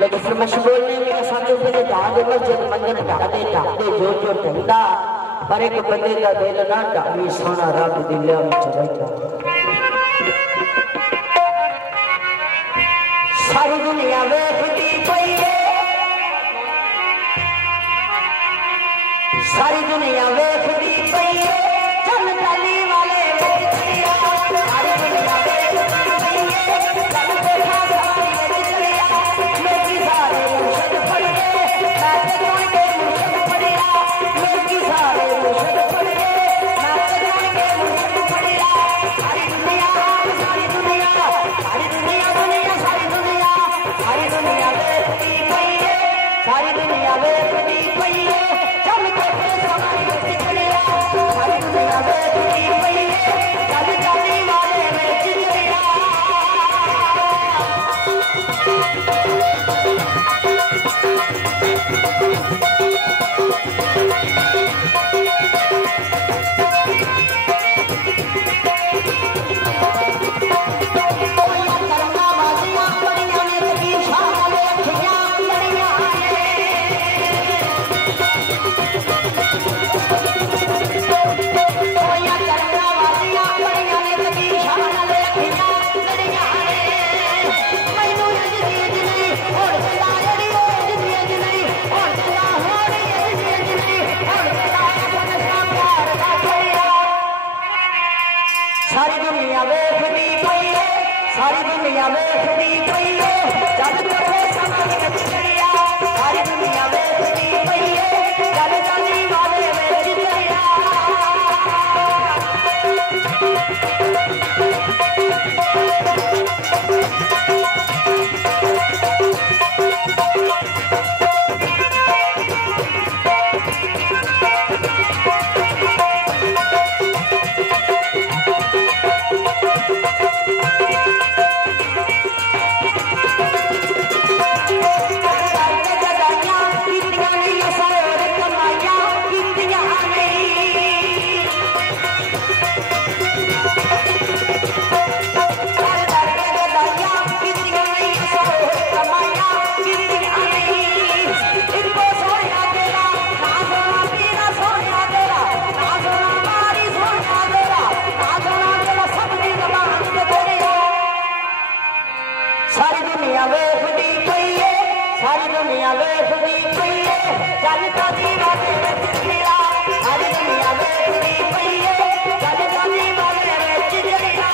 लेकिन फिर मशगूल ने मेरे साथ उसे ढांगे मस्जिद मंदिर ढांगे जो जो ढंगा पर एक बंदे का दिल ना ढावी सोना रब दिल में बैठा सारी दुनिया वेखदी पई है सारी दुनिया वेखदी पई है चल ताली वाले वेच लिया सारी दुनिया वेखदी पई है चल देखा सारी वेच लिया लोकी सारे मुर्शिद पड़ गए मैं ते कौन के मुर्शिद पड़िया लोकी सारे मुर्शिद पड़ गए मैं ते कौन के मुर्शिद पड़िया सारी दुनिया सारी दुनिया सारी दुनिया दुनिया सारी दुनिया सारी दुनिया वेखदी पई है सारी दुनिया वेखदी पई है चल के सारी वेच लिया सारी दुनिया वेखदी पई है चल ताली वाले वेच लिया सारी दुनिया वेखदी पई है सारी दुनिया वेखदी पई है जग कथे समाज विच चलिया सारी दुनिया वेखदी पई है जग जानी वाले वेच चलिया सारी दुनिया वेखदी पई है सारी दुनिया वेखदी पई है चल ताली वाले वेच लिया सारी दुनिया वेखदी पई है चल ताली वाले वेच लिया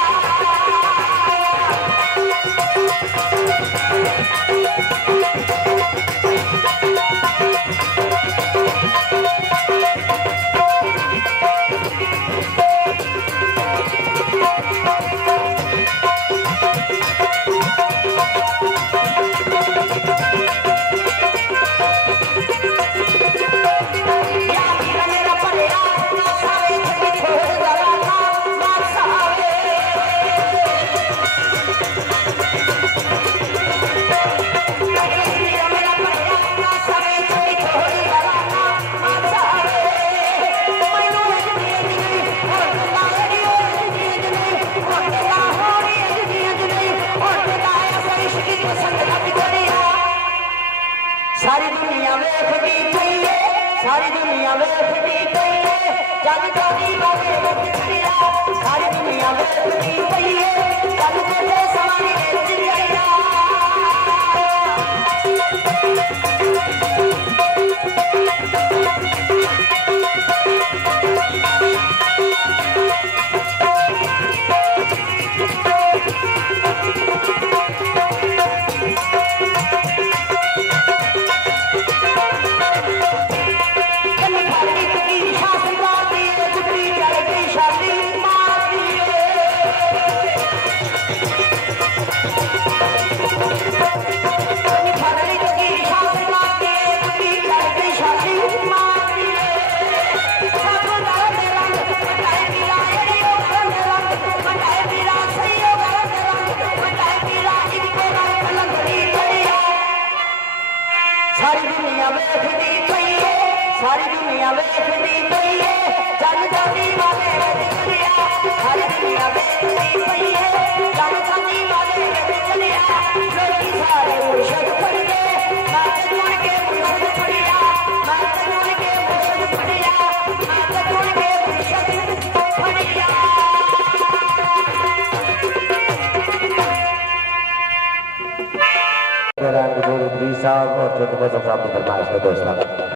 सारी दुनिया वेखदी पई है सारी दुनिया वेखदी पई है जग ताली वाले वेच लिया सारी दुनिया वेखदी पई है जग कथे समाज विच चलिया सारी दुनिया वेखदी पई है चल ताली वाले वेच लिया सारी दुनिया वेखदी पई है चल ताली वाले वेच लिया लोकी सारे मुर्शिद पड़ गए रंग गुरु साहब और चुटकुले प्राप्त फरमाइश का दोस्त